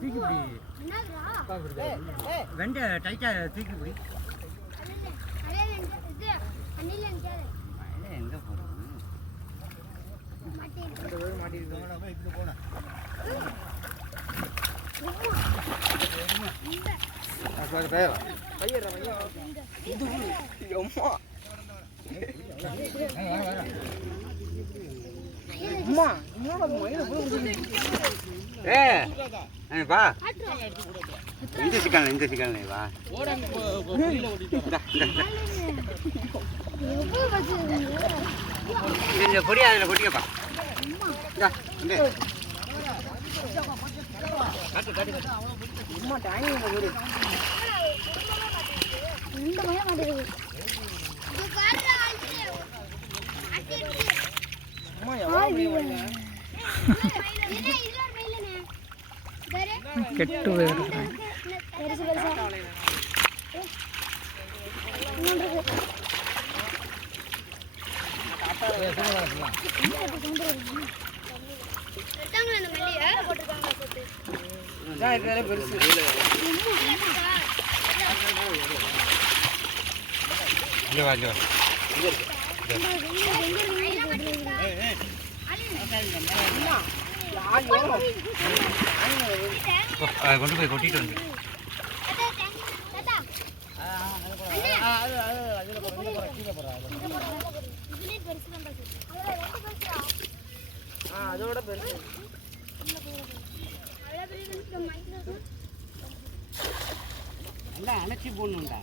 தூக்கி பிடி வெண்டை டைட்டா தூக்கி பிடி எங்க போறோம் ஏ வா. இந்த சிக்கல் இந்த சிக்கல் வா. இந்தா, பொடி அதில் கொட்டிக்கப்பா இந்தா, இந்த. கெட்டு போயிடும் பெருசு. கொண்டு போய் கொட்டிட்டு வந்து அதோட பெருசு நல்லா அணைச்சி போடணும்டா.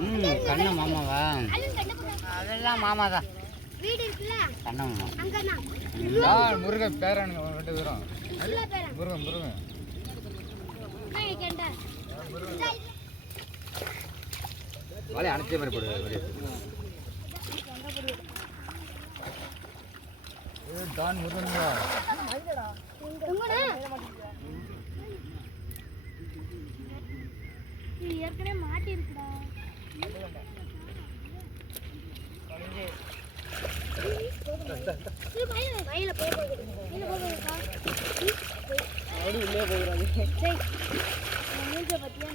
ம் கண்ண மாமாவா? அதெல்லாம் மாமா தான் வீடு இருக்குல்ல கண்ண மாமா அங்கதான் முருகன் பேரானுங்க ரெண்டு பேரும். முருகன் முருகன். வலையை அணைச்ச மாதிரி போடு வெளியே தான் முருகன் இது ஏற்கனவே மாட்டி இருக்குடா வயல போய் போகிறாங்க பத்தியா?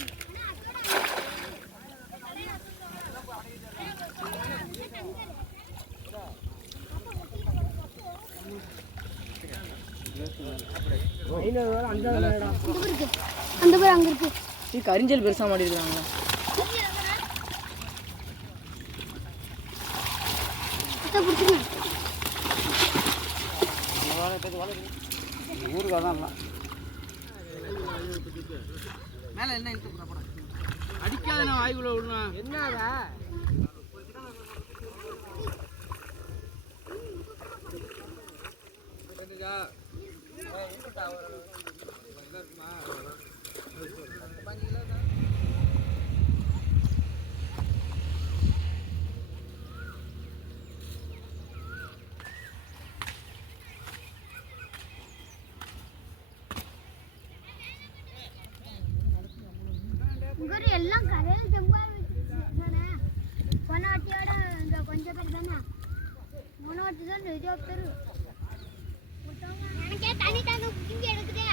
அந்த பேர் அங்க இருக்கு. இது கரிஞ்சல் பெருசாக பிடிச்சிங்க ஊருக்காக தான் மேலே என்ன அடிக்காத நான் வாய்க்குள்ள விடணும் என்னடா இங்க எல்லாம் கரையில தெம்பா தானே? போன வாட்டியோட இந்த கொஞ்சம் பேர் தானே? போன வாட்டி தான் நிறைய பேர் எனக்கே தனி தாங்க இங்க எடுக்குதே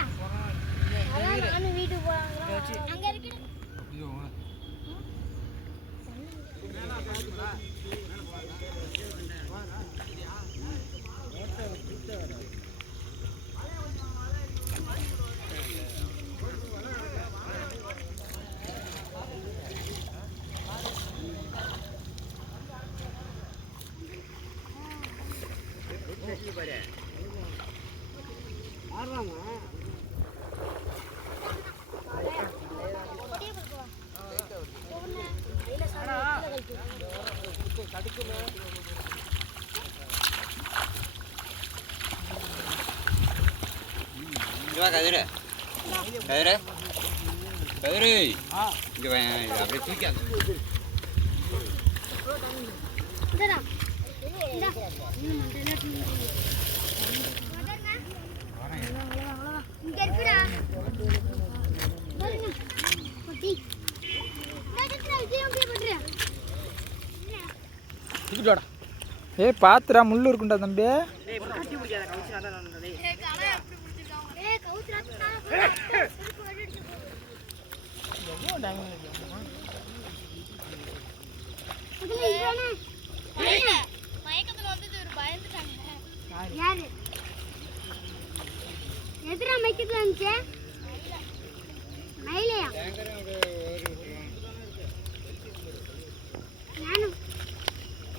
அதான் நானும் வீட்டுக்கு போறாங்க அங்க இருக்கிற இங்க வா கதிரு கதிரு கதிரு இங்க வா இது அப்படியே தூக்கி இந்தடா இந்தா ம் இதெல்லாம் இங்க இருக்குடா பாருங்க பொட்டி இந்த இடத்துல விஜய் அப்படியே பண்றியா தூக்கிட்டு ஏய் பாத்துடா முள்ளு இருக்குண்டா தம்பி. கட்டி பிடிக்காத கவுச்சு அதான் நான் டேய். ஏய் கவுத்துறாச்சுனா செருப்பு வெடிச்சு இதுல இவனே மயக்கத்துல வந்தது ஒரு பயந்துட்டாங்க யாரு எதிரா மயக்கத்துல இருந்துச்சு மயிலையா நானும்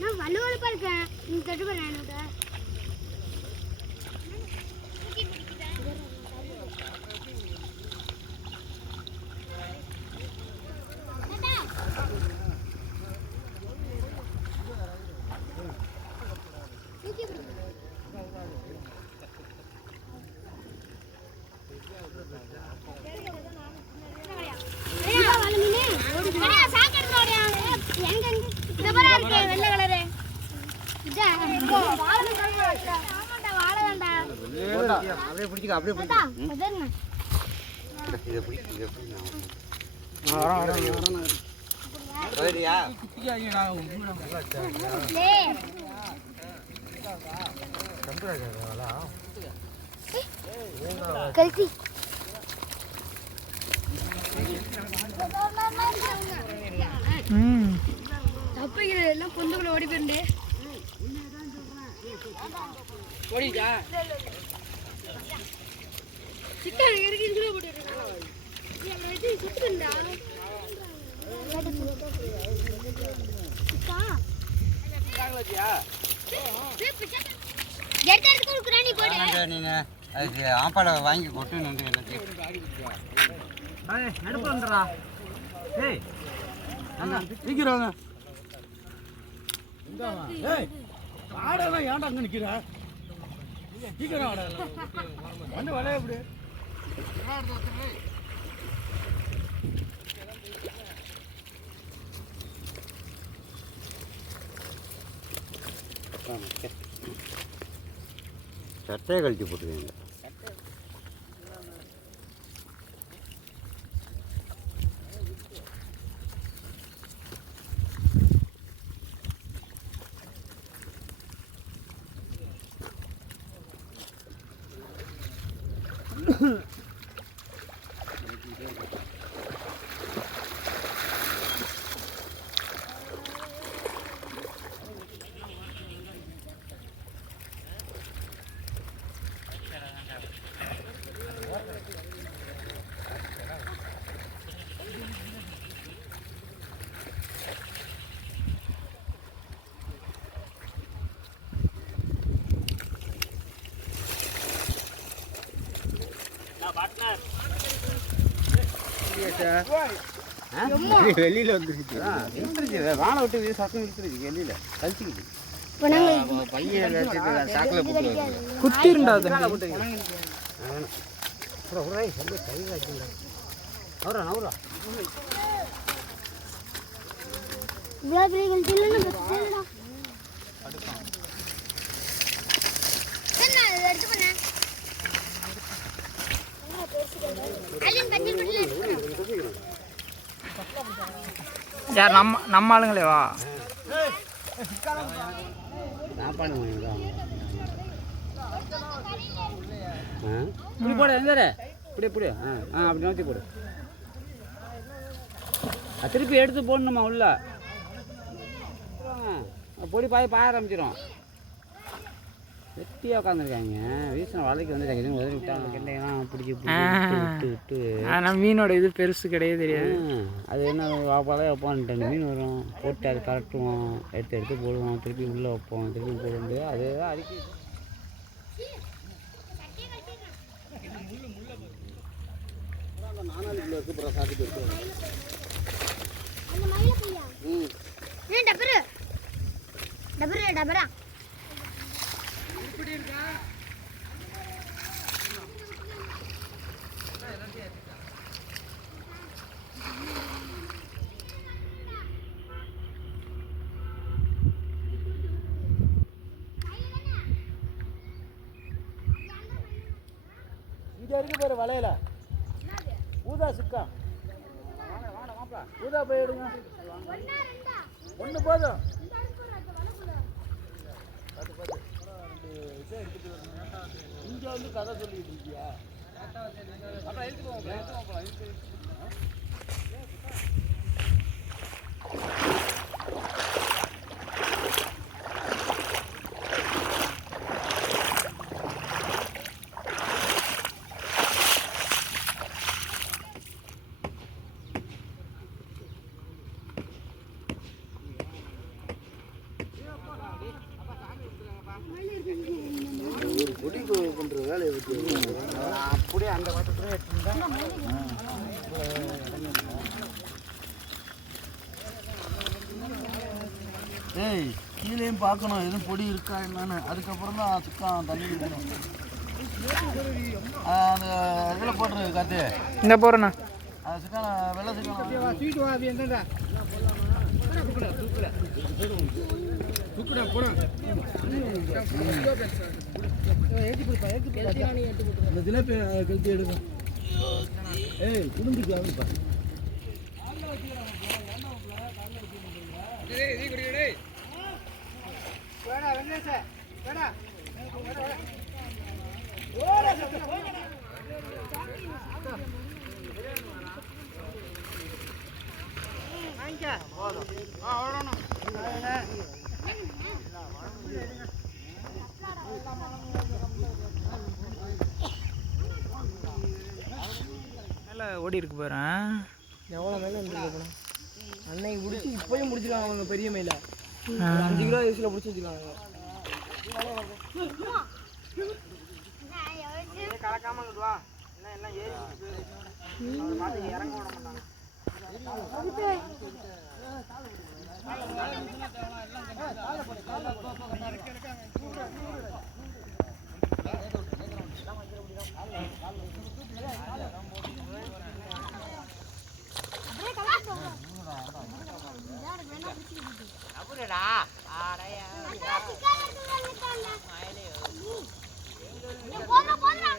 நான் வலுவலுப்பா இருக்கேன் நீ தொட்டு போறேன் எனக்கு அப்படியே பிடிச்சிக்க அப்படியே பிடிச்சிக்க. இதை பிடி இதை பிடி கதிரியா கல்வி ம். தப்பிக்கிறது எல்லாம் பொந்துக்குள்ள ஓடி போயிருந்து. ஓடிச்சா சிக்கன் இருக்கு சுத்துண்டா நீங்கள் அதுக்கு ஆப்பாடை வாங்கி கொட்டு நின்று நடுப்பு வந்துடுறா ஏய் நிற்கிறவங்க ஏய் ஆடெல்லாம் ஏன்டா அங்கே நிற்கிற சீக்கிரம் ஆட வந்து வளைய எப்படி சட்டையை கழட்டி போட்டுருக்கீங்க வெளியில் வந்துருச்சு. இழுத்துருச்சு வாழை விட்டு வீடு சத்தம் இழுத்துருச்சு. வெளியில். கழிச்சுக்குது பையன் சாக்கில் போட்டு. குத்திருண்டா கை காய்ச்சுங்க நவுறா நவுறா இவ்வளோ பெரிய கல்வி இல்லைன்னு எடுத்து பண்ணேன் அலின் கட்டி விடல யார் நம்ம நம்ம ஆளுங்களே வா. ஆ இப்படி போட எங்க இப்படி இப்படி. ஆ ஆ அப்படி நோக்கி போடு. திருப்பி எடுத்து போடணுமா உள்ள? ஆ, பொடி பாய் பாய ஆரம்பிச்சிடும் வெட்டியாக உட்காந்துருக்காங்க வீசின வலைக்கு வந்து டக்குனு உதறி விட்டாங்க கெண்டையெல்லாம் பிடிச்சி பிடிச்சி விட்டு விட்டு ஆனால் மீனோட இது பெருசு கிடையவே தெரியாது. அது என்ன வாப்பாலே வைப்போம் ரெண்டு மீன் வரும். போட்டு அதை கரட்டுவோம் எடுத்து எடுத்து போடுவோம். திருப்பி உள்ளே வைப்போம். திருப்பி போட முடியாது. அது அடிக்கி அந்த மயில பையா? ஏன் டபரு. டபரு டபரா. இங்க இருக்கு பாரு வலையில. ஊதா சுக்கா. ஊதா போய் எடுங்க. ஒன்று போதும். இங்கே வந்து கதை சொல்லிட்டு இருக்கியா? அப்புறம் இழுத்து போவோம் இழுத்து பற்றி அப்படியே அந்த பக்கத்துல எடுத்துருந்தா ஏய் கீழேயும் பார்க்கணும். எதுவும் பொடி இருக்கா என்னன்னு. அதுக்கப்புறம் தான் சுத்தம் தண்ணி குடிக்கணும். அந்த இதில் போட்டுரு காத்து. இந்த போகிறேண்ணா அது சிக்கான வெள்ளை சிக்கான வா அது தூக்குடா போடா. அந்த ஜிலேபி கழுத்தி எடுங்க ஏய் குடும்பிக்கு வாங்கப்பா வேடா வெங்கடேஷ வேடா மேலே ஓடி இருக்கு போகிறேன் எவ்வளோ மேலே வந்துருக்கு அன்னைக்கு பிடிச்சி இப்போயும் பிடிச்சிருக்காங்க அவங்க பெரிய மயில. அஞ்சு கிலோ வயசுல பிடிச்சி வச்சுருக்காங்க கலக்காம இங்கிட்டு வா. என்ன எல்லாம் ஏறி இறங்க விட மாட்டாங்க. போதும் போதும்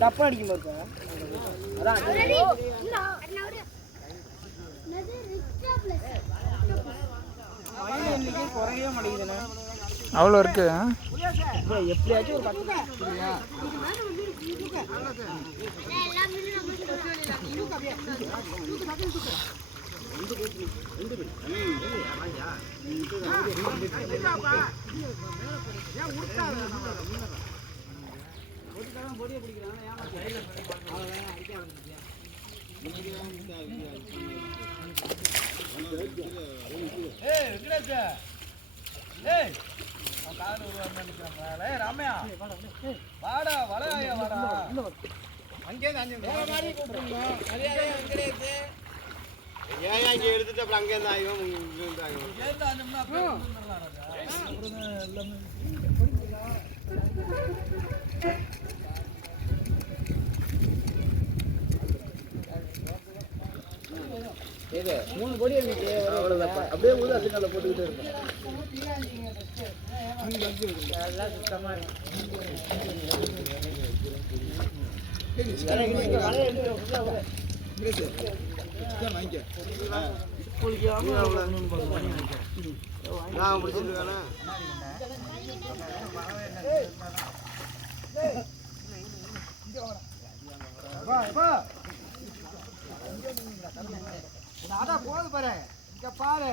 தப்பா அடிக்கும் பாருப்பா குறையவே அவ்வளோ இருக்கு. எப்படியாச்சும் ஒரு பத்து சரியா ஏய் வெங்கடேஷ் ஏய் ராமையா வாடா வளையா வாடா அங்கே அஞ்சு வேற மாதிரி கூப்பிடுங்க அப்புறம் வெங்கடேஷ் ஏன் இங்கிருந்து ஆகும் அப்புறம் அங்கே அப்படியே வந்துடலாம் மூணு கொடி இருந்துச்சு அவ்வளோதான் அப்படியே ஊதா சிக்னல போட்டுக்கிட்டே இருக்கும் எல்லாம் சுத்தமாக இருக்கு நான் முடிச்சிருக்கானே அதான் போது பாரு. இங்க பாரு.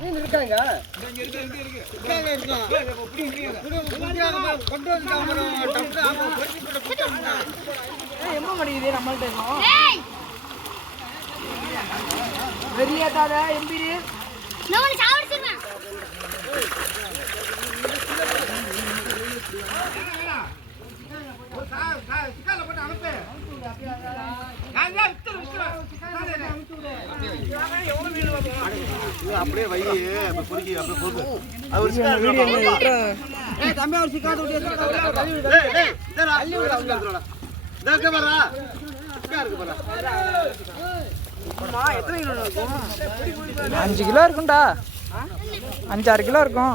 மீன் இருக்காங்க ஏய், எம்மா மாட்டேங்குது நம்மள்ட்ட இன்னும் ஏய்! வெறியாட்டாத அப்படியே வை பொறுக்கி அப்படியே பொறுக்கு அது ஒரு சிக்கா ஏய் தம்பி அவர் இதரா அள்ளி விடுடா இதரா இதற்கு வரா சிக்கா இருக்கு எத்தனை கிலோ இருக்கும் அஞ்சு கிலோ இருக்கும்டா. அஞ்சாறு கிலோ இருக்கும்.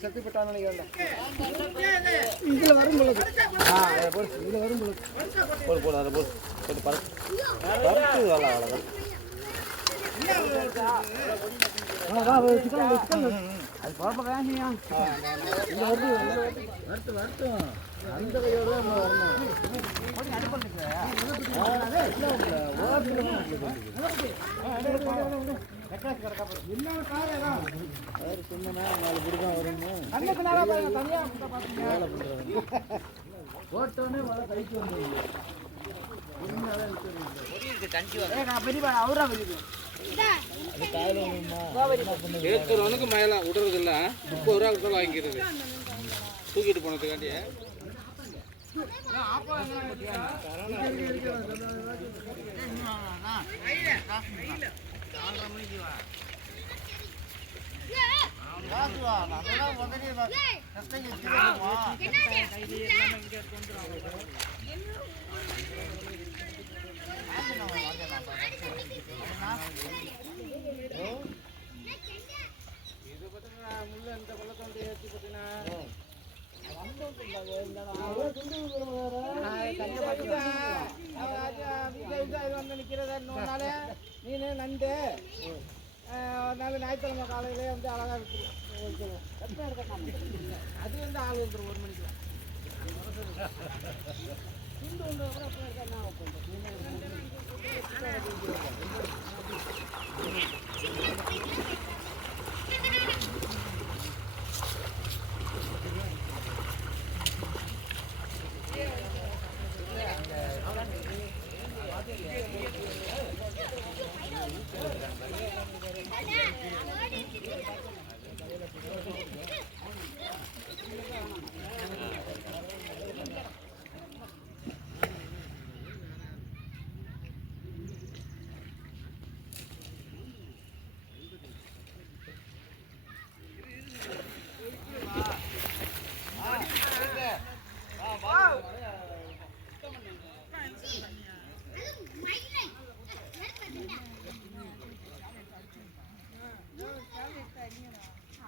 சக்தி பெற்றான்னு இதில் வரும் பொழுது இதில் வரும் பொழுது போடு போடு அதை போடு போட்டு பறக்கு பறக்கு வரல அவ்வளோதான் அது குழப்ப அந்த கையோட நம்ம வரணும் அன்னைக்கு நாளா பாருங்க விடுறது இல்லை முப்பது ரூபா வாங்கிக்கிறது. தூக்கிட்டு போனதுக்காண்டியே. வந்து நிக்கிறதா இன்னொரு பார்த்தீங்கன்னா மீன் நண்டு ஒரு நாள் ஞாயிற்றுக்கிழமை காலையிலே வந்து அழகா வச்சுருவோம் அது வந்து ஆள் வந்துடும் ஒரு மணிக்கு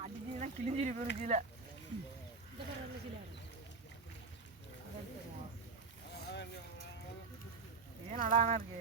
அடிச்சுன்னா கிழிஞ்சிரு போயிருச்சுல ஏன் நடானா இருக்கு